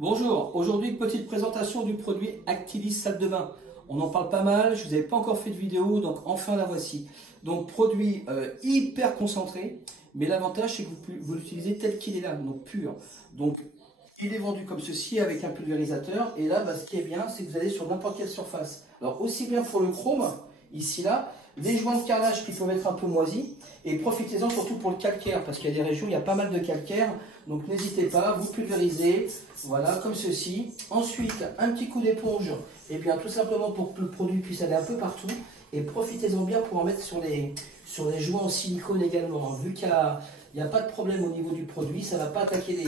Bonjour, aujourd'hui petite présentation du produit Actilis salle de bain. On en parle pas mal, je vous avais pas encore fait de vidéo, donc enfin la voici. Donc produit hyper concentré, mais l'avantage c'est que vous l'utilisez tel qu'il est là, donc pur. Donc il est vendu comme ceci avec un pulvérisateur, et là ce qui est bien c'est que vous allez sur n'importe quelle surface. Alors aussi bien pour le chrome, ici là, les joints de carrelage qui peuvent être un peu moisis, et profitez-en surtout pour le calcaire, parce qu'il y a des régions où il y a pas mal de calcaire, donc n'hésitez pas, vous pulvérisez, voilà, comme ceci. Ensuite, un petit coup d'éponge, et bien tout simplement pour que le produit puisse aller un peu partout, et profitez-en bien pour en mettre sur les joints en silicone également, vu qu'il n'y a pas de problème au niveau du produit, ça ne va pas attaquer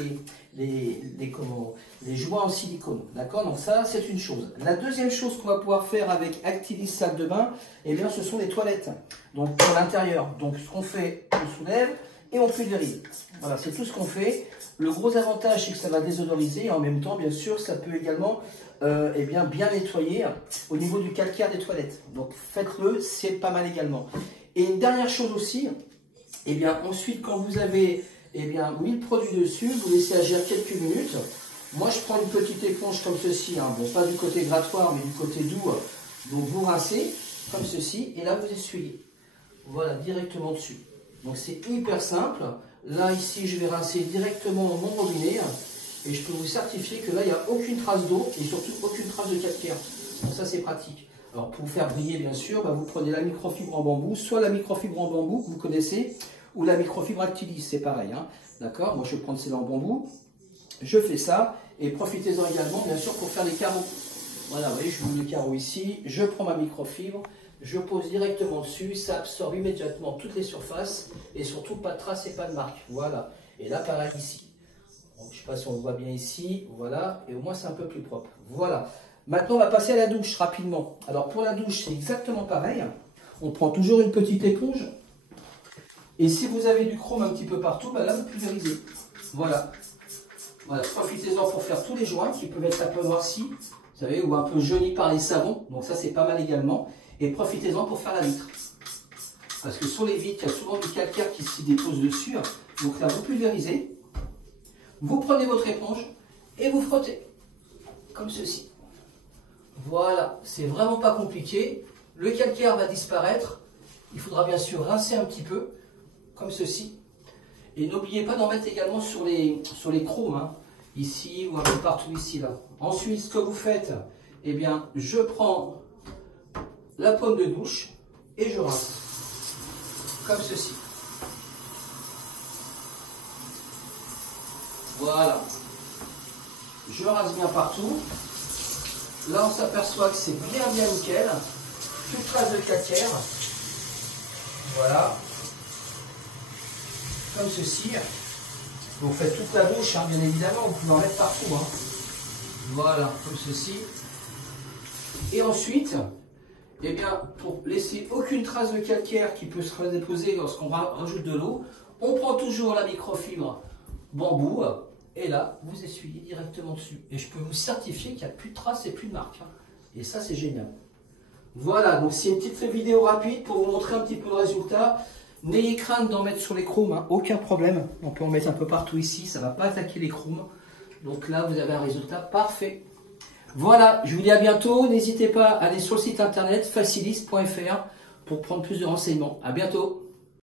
les joints en silicone, d'accord? Donc ça, c'est une chose. La deuxième chose qu'on va pouvoir faire avec Actilis salle de bain, eh bien, ce sont les toilettes, donc pour l'intérieur. Donc ce qu'on fait, on soulève et on pulvérise. Voilà, c'est tout ce qu'on fait. Le gros avantage, c'est que ça va désodoriser, et en même temps, bien sûr, ça peut également eh bien nettoyer au niveau du calcaire des toilettes. Donc faites-le, c'est pas mal également. Et une dernière chose aussi, et bien ensuite quand vous avez mis le produit dessus, vous laissez agir quelques minutes. Moi je prends une petite éponge comme ceci, hein. Bon, pas du côté grattoir mais du côté doux, donc vous rincez comme ceci et là vous essuyez, voilà, directement dessus. Donc c'est hyper simple. Là ici je vais rincer directement mon robinet et je peux vous certifier que là il n'y a aucune trace d'eau et surtout aucune trace de calcaire. Donc ça c'est pratique. Alors pour vous faire briller bien sûr, vous prenez la microfibre en bambou, soit la microfibre en bambou que vous connaissez, ou la microfibre Actilis, c'est pareil, hein. D'accord? Moi je vais prendre celle en bambou, je fais ça, et profitez-en également bien sûr pour faire des carreaux. Voilà, vous voyez, je vous mets le carreau ici, je prends ma microfibre, je pose directement dessus, ça absorbe immédiatement toutes les surfaces, et surtout pas de traces et pas de marques. Voilà, et là pareil ici. Donc, je ne sais pas si on le voit bien ici, voilà, et au moins c'est un peu plus propre. Voilà. Maintenant, on va passer à la douche rapidement. Alors, pour la douche, c'est exactement pareil. On prend toujours une petite éponge. Et si vous avez du chrome un petit peu partout, là, vous pulvérisez. Voilà. Voilà. Profitez-en pour faire tous les joints qui peuvent être un peu noircis, vous savez, ou un peu jaunis par les savons. Donc, ça, c'est pas mal également. Et profitez-en pour faire la vitre. Parce que sur les vitres, il y a souvent du calcaire qui s'y dépose dessus. Donc là, vous pulvérisez. Vous prenez votre éponge et vous frottez. Comme ceci. Voilà, c'est vraiment pas compliqué. Le calcaire va disparaître. Il faudra bien sûr rincer un petit peu, comme ceci. Et n'oubliez pas d'en mettre également sur les chromes, hein, ici ou un peu partout ici, là. Ensuite, ce que vous faites, eh bien, je prends la pomme de douche et je rince, comme ceci. Voilà. Je rince bien partout. Là, on s'aperçoit que c'est bien nickel. Toute trace de calcaire. Voilà. Comme ceci. Vous faites toute la douche, hein, bien évidemment. Vous pouvez en mettre partout. Hein. Voilà, comme ceci. Et ensuite, eh bien, pour laisser aucune trace de calcaire qui peut se redéposer lorsqu'on rajoute de l'eau, on prend toujours la microfibre bambou. Et là, vous essuyez directement dessus. Et je peux vous certifier qu'il n'y a plus de traces et plus de marques. Et ça, c'est génial. Voilà, donc c'est une petite vidéo rapide pour vous montrer un petit peu le résultat. N'ayez crainte d'en mettre sur les chromes, hein, aucun problème. On peut en mettre un peu partout ici, ça ne va pas attaquer les chromes. Donc là, vous avez un résultat parfait. Voilà, je vous dis à bientôt. N'hésitez pas à aller sur le site internet facilis.fr pour prendre plus de renseignements. À bientôt.